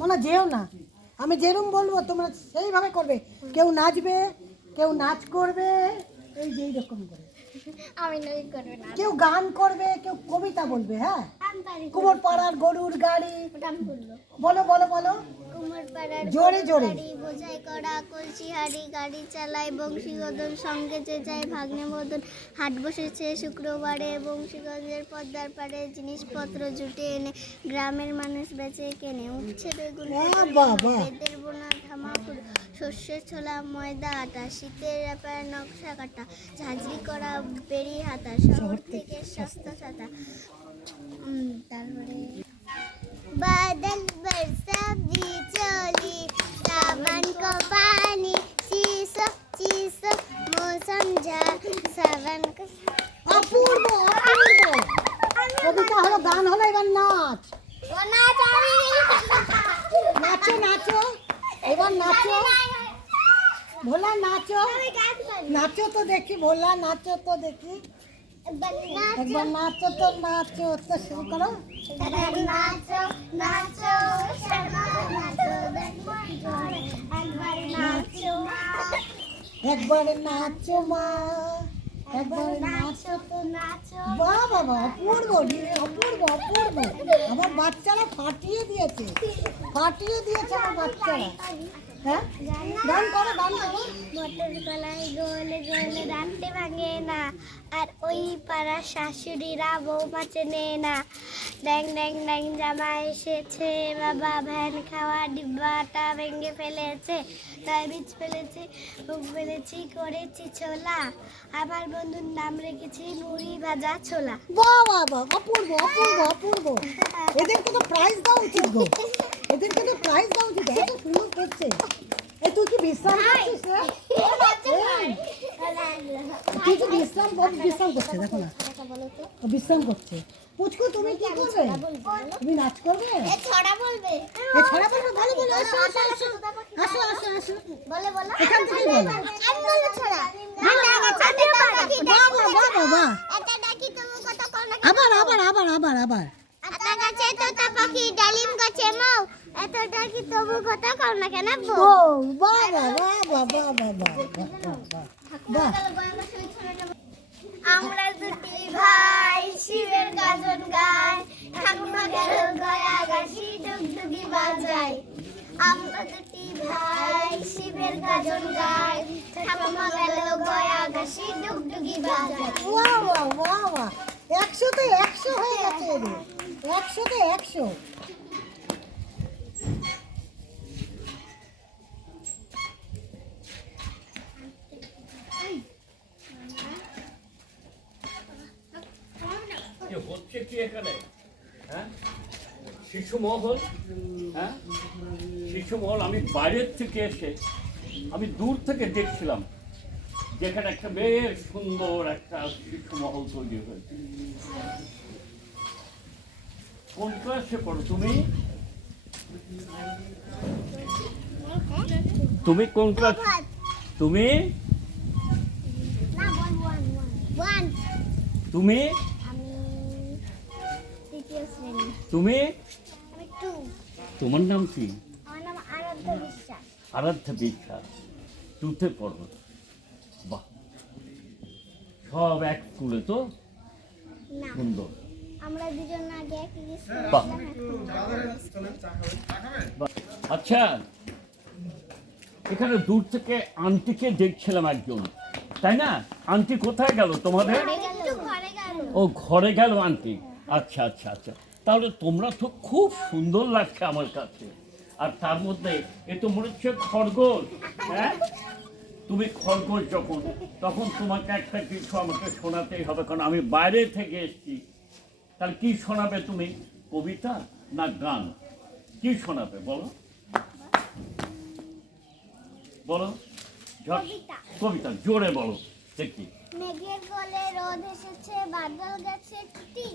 মনে যেও না, আমি যেরকম বলবো তোমরা সেইভাবে করবে। কেউ নাচবে, কেউ নাচ করবে, এই যে এইরকম করে। আমি নই করবে না, কেউ গান করবে, কেউ কবিতা বলবে। হ্যাঁ, কুমোর পাড়ার গরুর গাড়ি। বলো বলো বলো, কুমোর পাড়ার জোরে জোরে। গাড়ি বোঝাই করা কলসি হাড়ি, গাড়ি চালায় বংশীগদন, সঙ্গে যে যায় ভাগ্নে মদন। হাট বসেছে শুক্রবারে বংশীগঞ্জের পদ্মার পাড়ে, জিনিসপত্র জুটে এনে গ্রামের মানুষ বেচে কেনে। উঠছে বেগুন বেদের বোনা ধামাকুর, শস্যের ছোলা ময়দা আটা, শীতের ব্যাপার নকশা কাটা, ঝাঁঝরি করা বেরি হাতা, শহর থেকে সস্তা ছাতা। তারপরে बादल बरसा बिजली, सावन को पानी, शीशो शीशो मौसम जा सावन को। অপূর্ব অপূর্ব। কবিতা হলো, গান হলো, এবার নাচ। নাচো নাচো, এবার নাচো ভোলা, নাচো নাচো তো দেখি, ভোলা নাচো তো দেখি। একবার নাচো তো, নাচো তো, শুরু করো। नाचो नाचो शर्मा नाचो একবার নাচো একবারে নাচো মা, একবারে নাচো তো। নাচো। বাহ বাবা, অপূর্ব অপূর্ব অপূর্ব। আমার বাচ্চারা ফাটিয়ে দিয়েছে, ফাটিয়ে দিয়েছে আমার বাচ্চারা। হ্যাঁ, গান করো, গান করো। মটর কলাই গোলে গোলে রাখতে ভাঙে না, আর ওই পাড়ার শাশুড়িরা বৌমা চেনে না। ড্যাং ড্যাং ড্যাং জামা এসেছে, বাবা ভ্যান খাওয়া ডিব্বাটা ভেঙে ফেলেছে, তাই বীজ ফেলেছি মুখ ফেলেছি করেছি ছোলা, আমার বন্ধুর নাম রেখেছি মুড়ি ভাজা ছোলা। বাহ বাহ বাহ, অপূর্ব অপূর্ব অপূর্ব। এদেরকে তো প্রাইজ দেওয়া উচিত গো, এদেরকে তো প্রাইজ দেওয়া উচিত। এত সুন্দর করছে। এই তুই কি বিশ্রাম করছিস রে? তুই কি বিশ্রাম বিশ্রাম করছে, দেখো না, ও বিশ্রাম করছে। পুচকু তুমি কি করবে? তুমি নাচ করবে? ছড়া বলবে, এ ছড়া বলবে? ভালো বলো, আসো আসো আসো আসো আসো আসো। বলে বলো এখান থেকে বলো। আমি বলে ছড়া। বাহ বাহ বাহ বাহ বাহ। এটা ডাকি তুমি কত কোন আবার আবার আবার আবার আবার। আতা গাছে তোতা পাখি, ডালিম গাছে মৌ, এত ডাকি তবু কথা কও না কেন বউ। ও বাহ বাহ বাহ বাহ বাহ বাহ বাহ। আমরা দুটি ভাই শিবের গাজন গায়, ঠাকুমা গেল গয়া গাছি ডুগডুগি বাজায়। আমরা দুটি ভাই শিবের গাজন গায়, ঠাকুমা গেল গয়া গাছি ডুগডুগি বাজায়। বাহ বাহ বাহ বাহ। 100তে 100 হয়ে গেছে এদের, 100তে 100। হচ্ছে কি এখানে? হ্যাঁ, শিশু মহল। হ্যাঁ, শিশু মহল। আমি বাইরের থেকে এসে আমি দূর থেকে দেখছিলাম যেখানে একটা বেশ সুন্দর একটা শিশু মহল তৈরি হয়েছে। কোন ক্লাসে পড়ো তুমি? তুমি কোন ক্লাস? তুমি না বল ওয়ান তুমি আমি তৃতীয় শ্রেণী। তুমি আমি টু। তোমার নাম কি? আমার নাম আরাধ্য বিশ্বাস। আরাধ্যা বিশ্বাস। টুতে পড়ো। বাহ, সব এক স্কুলে তো, না, সুন্দর। আমরা দুজন আগে একই স্কুলে বাহ। ছিলাম। আচ্ছা, এখানে দূর থেকে আন্টিকে দেখছিলাম একজন, তাই না? আন্টি কোথায় গেল তোমাদের? একটু ঘরে গেল। ও ঘরে গেল আন্টি। আচ্ছা আচ্ছা আচ্ছা, তাহলে তোমরা তো খুব সুন্দর লাগছে আমার কাছে। আর তার মধ্যে এ তো মনে হচ্ছে খরগোশ। হ্যাঁ, তুমি খরগোশ যখন, তখন তোমাকে একটা কিছু আমাকে শোনাতেই হবে, কারণ আমি বাইরে থেকে এসেছি। তাহলে কি শোনাবে তুমি? কবিতা না গান? কি শোনাবে বলো বলো। কবিতা। কবিতা জোরে বলো দেখি। মেঘের কোলে রোদ এসেছে, বাদল গেছে ছুটি,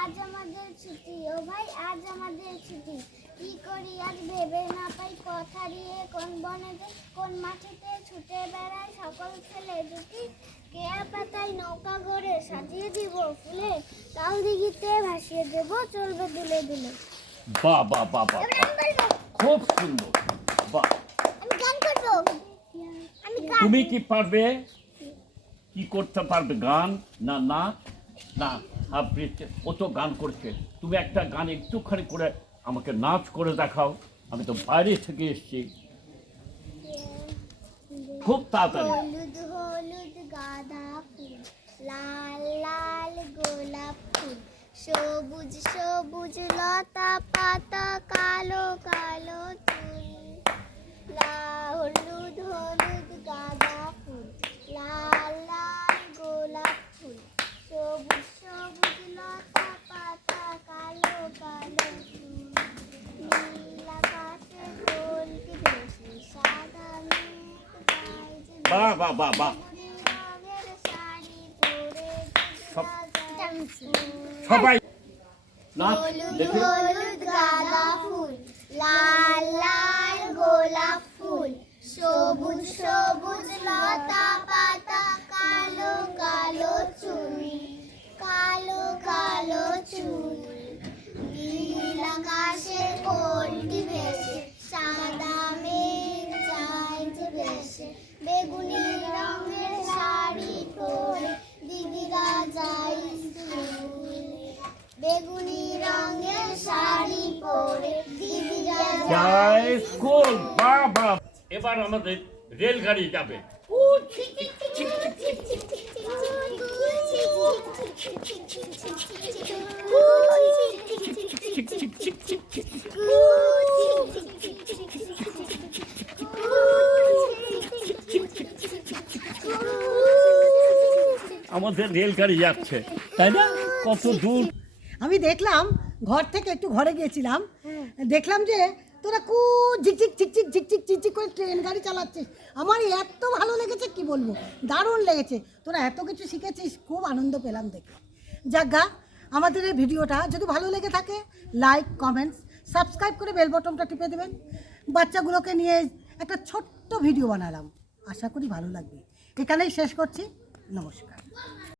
আজ আমাদের ছুটি, ও ভাই আজ আমাদের ছুটি। কি করি আজ ভেবে না পাই, পথ হারিয়ে কোন বনেতে কোন মাঠেতে ছুটে বেড়ায় সকল ছেলে জুটি। কেয়া পাতায় নৌকা গড়ে সাজিয়ে দিব ফুলে, তাল দিঘিতে ভাসিয়ে দেব চলবে দুলে দুলে। বাহ বাহ বাহ বাহ, খুব সুন্দর, বাহ। আমি গান করব। আমি গান তুমি কি পারবে, কি করতে পারবে, গান না নাচ না আবৃত্তি? ও তো গান করছে, তুমি একটা গান একটুখানি করে আমাকে নাচ করে দেখাও। আমি তো বাইরে থেকে এসেছি, খুব তাড়াতাড়ি। হলুদ হলুদ গাঁদা ফুল, লাল লাল গোলাপ ফুল, সবুজ সবুজ লতা পাতা, কালো কালো চুল। হলুদ হলুদ গাঁদা ফুল, লাল লাল গোলাপ ফুল, সবুজ সবুজ লতা পাতা, কালো কালো চুল। নীল আকাশে দোলটি ভেসে, সাদা মেঘ যায় যে বাহ বাহ বাহ বাহ, রঙের শাড়ি পরে, সব- সবাই নাচ হলুদ দেখি। হলুদ গাঁদা ফুল, লাল লাল গোলাপ ফুল, সবুজ সবুজ লতা পাতা, কালো কালো চুল, কালো কালো চুল। নীল আকাশে কোলটি ভেসে, সাদা মেঘ যায় যে ভেসে, বেগুনি রঙের শাড়ি পরে দিদিরা যায় স্কুল। বেগুনি রঙের শাড়ি পরে দিদিরা জয় স্কুল, বাহ বাহ। এবার আমাদের রেলগাড়ি যাবে। আমাদের রেলগাড়ি যাচ্ছে, তাই না? কত দূর। আমি দেখলাম ঘর থেকে একটু ঘরে গিয়েছিলাম, দেখলাম যে তোরা ঝিকঝিক ঝিকঝিক ঝিকঝিক ঝিকঝিক করে ট্রেন গাড়ি চালাচ্ছিস। আমার এত ভালো লেগেছে কি বলবো, দারুণ লেগেছে। তোরা এত কিছু শিখেছিস, খুব আনন্দ পেলাম দেখে। যাজ্ঞা, আমাদের এই ভিডিওটা যদি ভালো লেগে থাকে, লাইক কমেন্টস সাবস্ক্রাইব করে বেল বটনটা টিপে দেবেন। বাচ্চাগুলোকে নিয়ে একটা ছোট্ট ভিডিও বানালাম, আশা করি ভালো লাগবে। এখানেই শেষ করছি, নমস্কার।